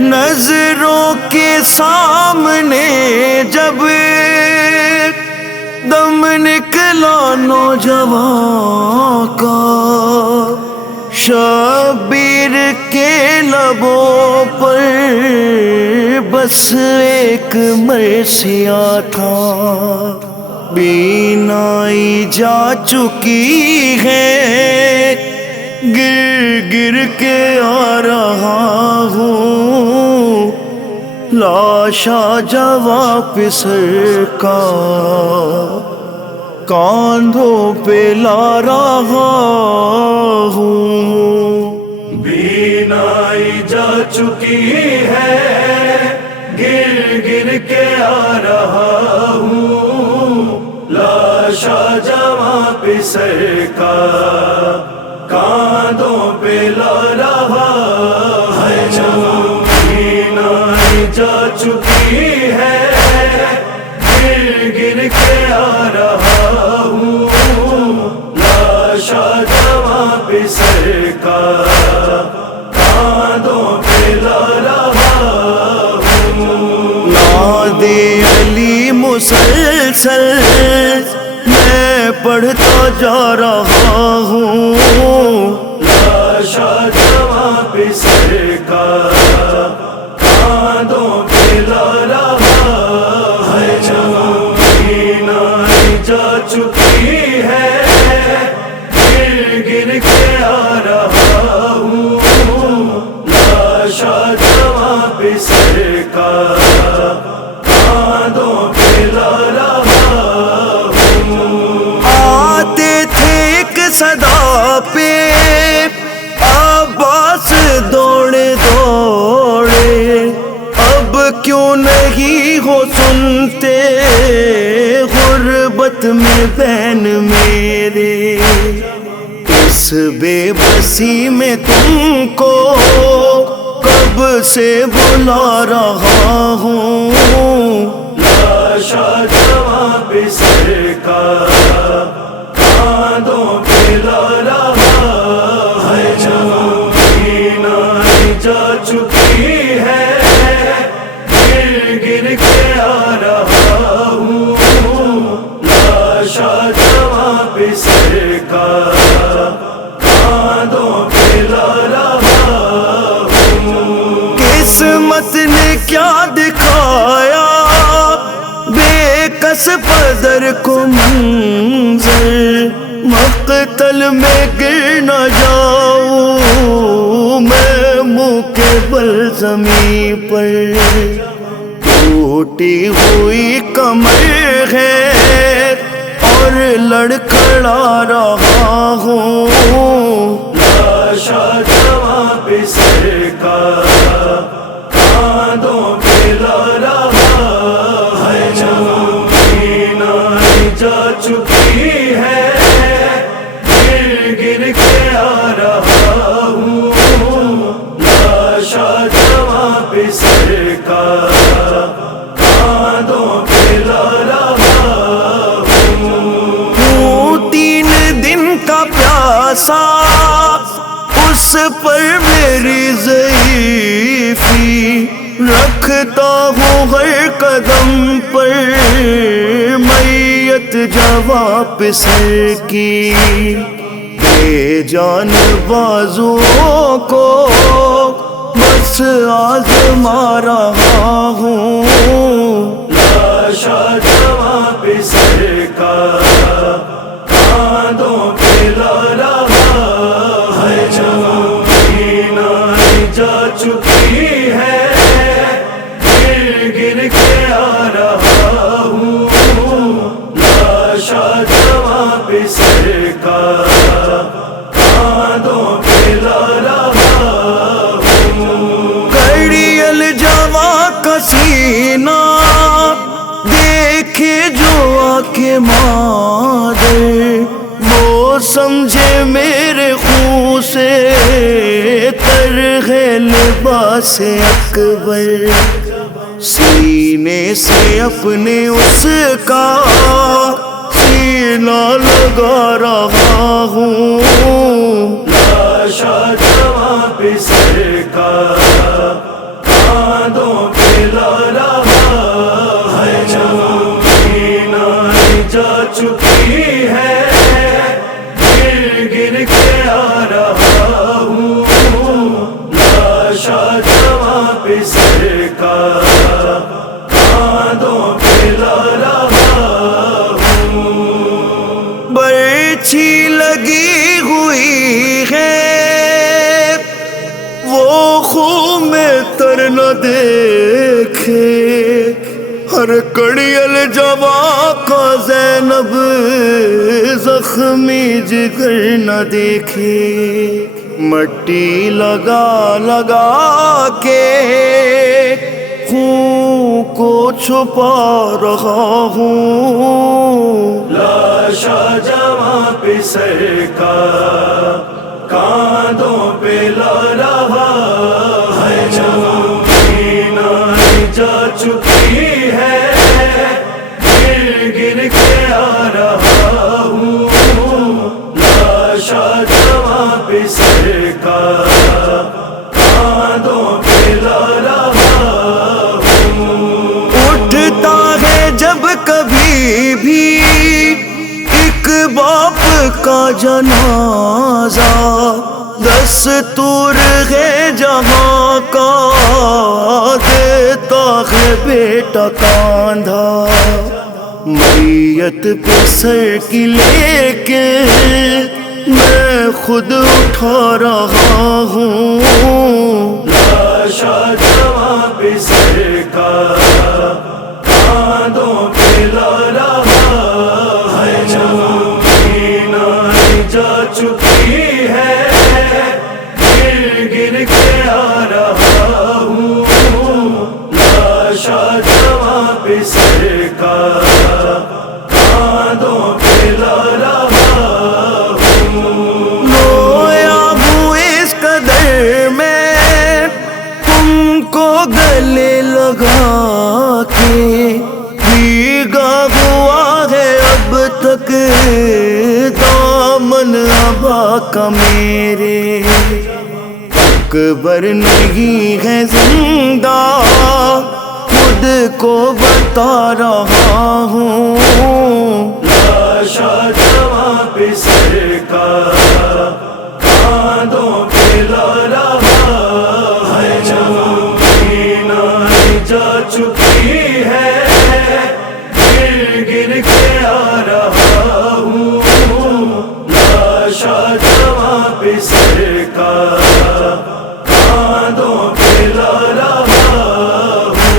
نظروں کے سامنے جب دم نکلا نوجوان کا، شبیر کے لبوں پر بس ایک مرثیہ تھا، بینائی جا چکی ہے، گر گر کے آ رہا ہوں، لاشا جواں پسر کا کاندھوں پہ لا رہا ہوں۔ بینائی جا چکی ہے، گر گر کے آ رہا ہوں، لاشا جواں پسر کا کاندھوں پہ لا رہا ہے۔ بینائی جا چکی ہے، گر گر کے آ رہا ہوں، لاشا جواں پسر کا کاندھوں پہ لا رہا ہوں۔ ناد علی مسلسل میں پڑھتا جا رہا ہوں، لاشا جواں پسر کا کاندھوں پہ لا رہا ہے۔ بینائی جا چکی ہے، گر گر کے آ رہا ہوں، لاشا جواں پسر کا کاندھوں پہ لا رہا ہوں۔ آتے تھے ایک صدا پہ عباس دوڑے دوڑے، اب کیوں نہیں ہو سنتے غربت میں بین میرے، اس بے بسی میں تم کو کب سے بلا رہا ہوں، لاشا جواں پسر کا کاندھوں پہ لا رہا ہے۔ بینائی جا چکی ہے، گر گر کے آ رہا ہوں، لاشا جواں پسر کا کاندھوں پہ لا رہا ہوں۔ قسمت نے کیا دکھایا بے کس پدر کو منظر، مقتل میں گر نہ جاؤں میں منہ کے بل زمین پر، ٹوٹی ہوئی کمر ہے اور لڑکھڑا رہا ہوں، لاشا جواں پسر کا کاندھوں پہ لا رہا ہے۔ بینائی جا چکی ہے، گر گر کے آ رہا ہوں، لاشا جواں پسر کا کاندھوں پہ لا رہا ہوں۔ 3 دن کا پیاسا اس پر میری ضعیفی، رکھتا ہوں ہر قدم پر میت جواں پسر کی، بے جان بازوؤں کو بس آزما رہا ہوں، لاشا جواں پسر کا کاندھوں پہ لا رہا ہے۔ بینائی جا چکی ہے، گر گر کے آ رہا ہوں، لاشا جواں پسر کا کاندھوں پہ لا رہا ہوں۔ کڑی الجواں کا سینہ دیکھے جو آنکھیں مادر، وہ سمجھے میرے خون سے تر ہے لباس اکبر، سینے سے اپنے اس کا سینہ لگا رہا ہوں، لاشا جواں پہ سر کا کاندھوں پہ لا رہا ہے، جوانی جا چکی ہے، گر گر کے آ رہا ہوں، لاشا جواں پہ سر کا کاندھوں پہ لا رہا ہوں، برچھی لگی ہوئی ہے وہ خون میں تر نہ دیکھے، ہر کڑیل جواں کا زینب زخمی جگر نہ دیکھے، مٹی لگا لگا کے خون کو چھپا رہا ہوں، لاشا جواں پہ سر کا کاندھوں پہ لا رہا ہے، جوانی جا چکی ہے، گر گر کے آ رہا ہوں، لاشا جواں پہ سر کا کاندھوں پہ لا رہا ہوں، اٹھتا ہے جب کبھی بھی ایک باپ کا جنازہ، دستور ہے جہاں کا دیتا ہے بیٹا کاندھا، میت پہ سر کی لے کے میں خود اٹھا رہا ہوں، لاشا جواں پہ سر کا کاندھوں پہ لا رہا ہے، جوانی جا چکی ہے، گر گر کے آ رہا ہوں، لاشا جواں پہ سر کا کاندھوں پہ لا رہا ہوں، رویا ہوں اس قدر میں تم کو گلے لگا کے، بھیگا ہوا ہے اب تک دامن ابا کا میرے، اکبر نہیں ہے زندہ خود کو بتا رہا ہوں، لاشا جواں پہ سر کا کاندھوں پہ لا رہا ہے، جوانی جا چکی ہے، گر گر کے آ رہا ہوں، لاشا جواں پہ سر کا کاندھوں پہ لا رہا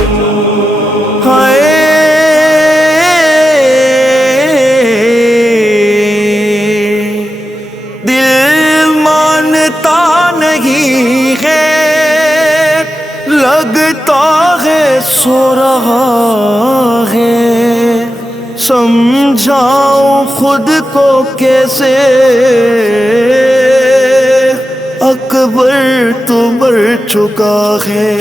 ہوں، ہائے دل مانتا نہیں ہے، لگتا ہے سو رہا ہے، سمجھاؤں خود کو کیسے اکبر تو مر چکا ہے،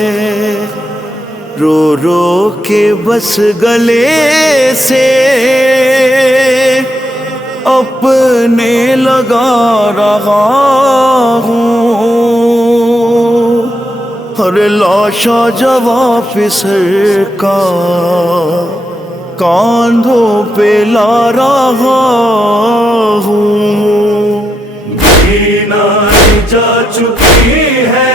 رو رو کے بس گلے سے اپنے لگا رہا ہوں، ہر لاشا جواں پہ سر کا کاندھوں پہ لا رہا ہوں، مدینہ جا چکی ہے،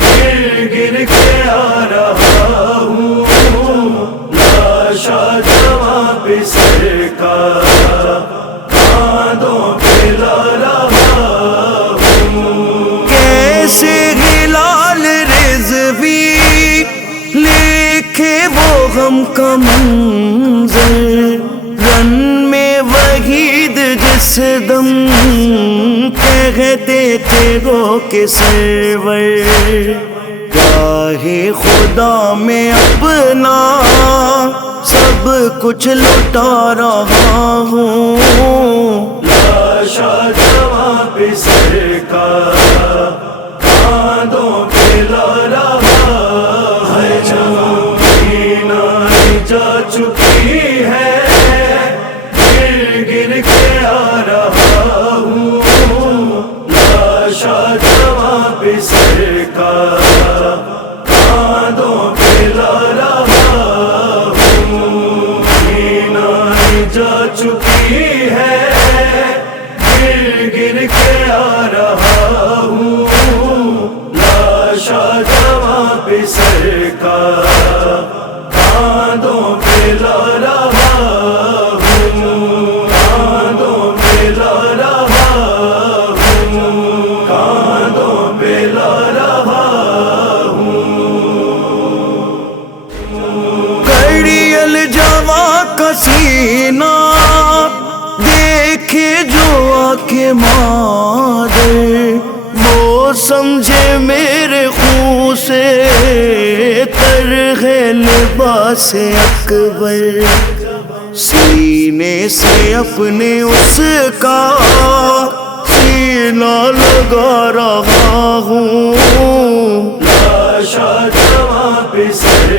گر گر کے آ رہا ہوں، لاشا جواں پہ سر کا کاندھوں پہ لا رہا ہوں، کیسے ہلال رضوی لکھے وہ غم کا منظر، رن میں وحید جس دم کہتے تھے رو کے سرور، راہ خدا میں اپنا سب کچھ لوٹا رہا ہوں، لاشا جواں پہ سر کا کاندھوں پہ لا رہا ہے، جا چکی ہے، گر گر کے آ رہا ہوں، لاشا جواں پہ سر کا کاندھوں پہ لا رہا ہوں، مینائیں جا چکی ہے، گر گر کے آ رہا ہوں، لاشا جواں پہ سر کا کاندھوں پہ لا رہا ہوں، کاندھوں پہ لا رہا ہوں، کاندھوں پہ لا رہا ہوں۔ کڑی الجوا کا سینہ دیکھے جو آ کے مادر، وہ سمجھے میرے خون سے تر ہے لباس اکبر، سینے سے اپنے اس کا سینہ لگا رہا ہوں، لاشا جواں پہ سر